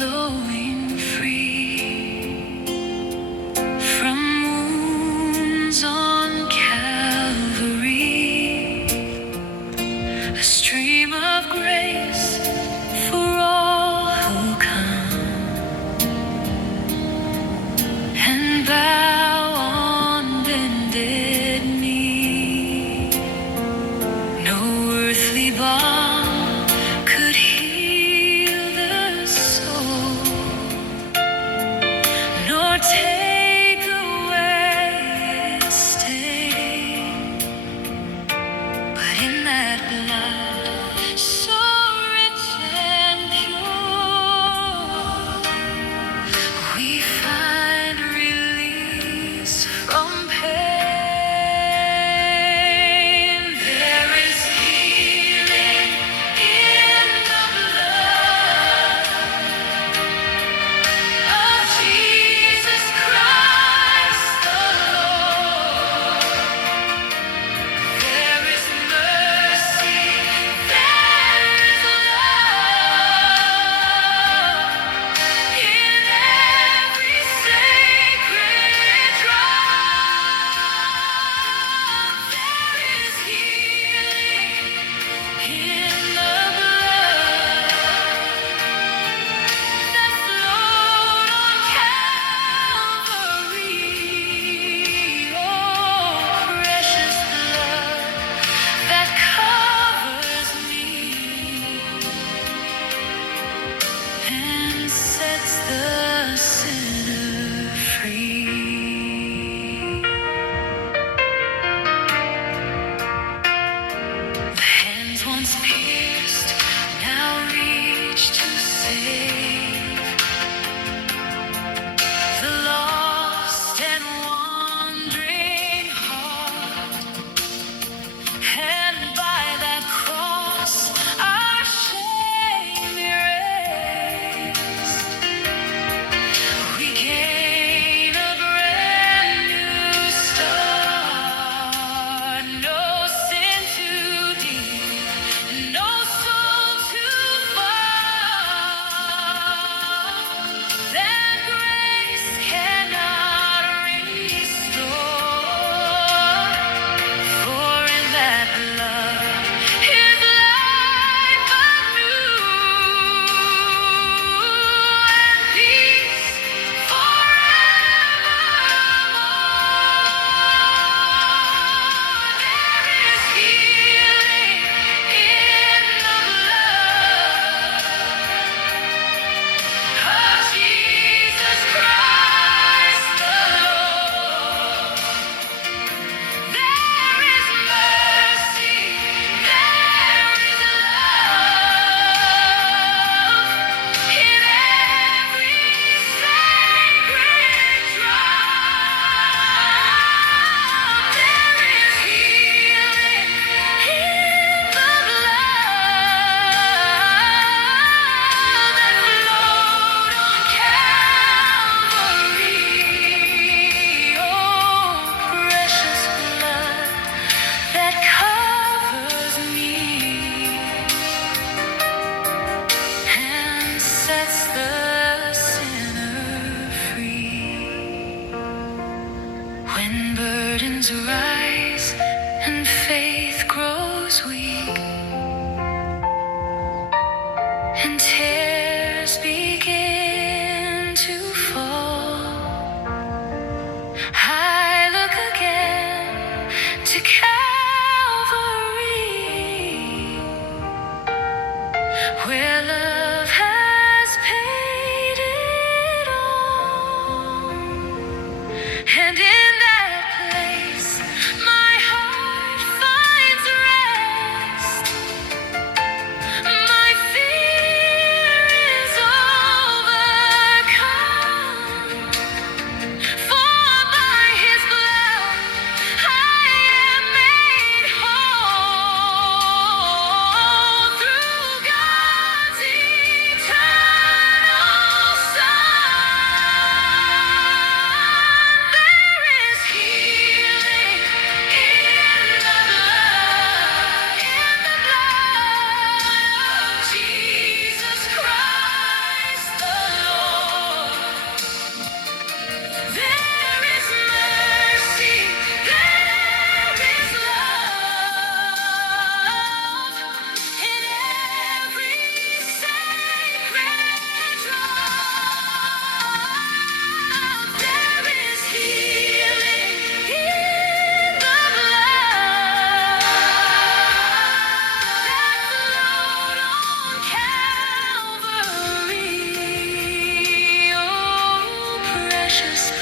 flowing free from wounds on Calvary, a stream of grace for all who come and bow on bended knee. No earthly balm could heal the soul, nor take away its stain. But in that blood so rich and pure, we find release from pain. There is healing in the blood of Jesus Christ the Lord. There is mercy, there is love in every sacred drop. There is healing in the blood that flowed on Calvary. Oh, precious blood that covers me and sets the sinner free. The hands once pierced now reach to save the lost and wandering heart, and by that cross our shame erased, we gain a brand new start. No sin too deep, no soul too far that grace cannot restore. For in that blood is life anew and peace forevermore. There is healing in the blood of Jesus Christ the Lord. There is mercy, there is love in every sacred drop. There is healing in the blood that flowed on Calvary. Oh, precious blood that covers me and sets the sinner free. When burdens rise and faith grows weak and tears begin to fall, I look again to Calvary, where love has paid it all. And in that place, my heart finds rest. My fear is overcome. For by His blood I am made whole through God's precious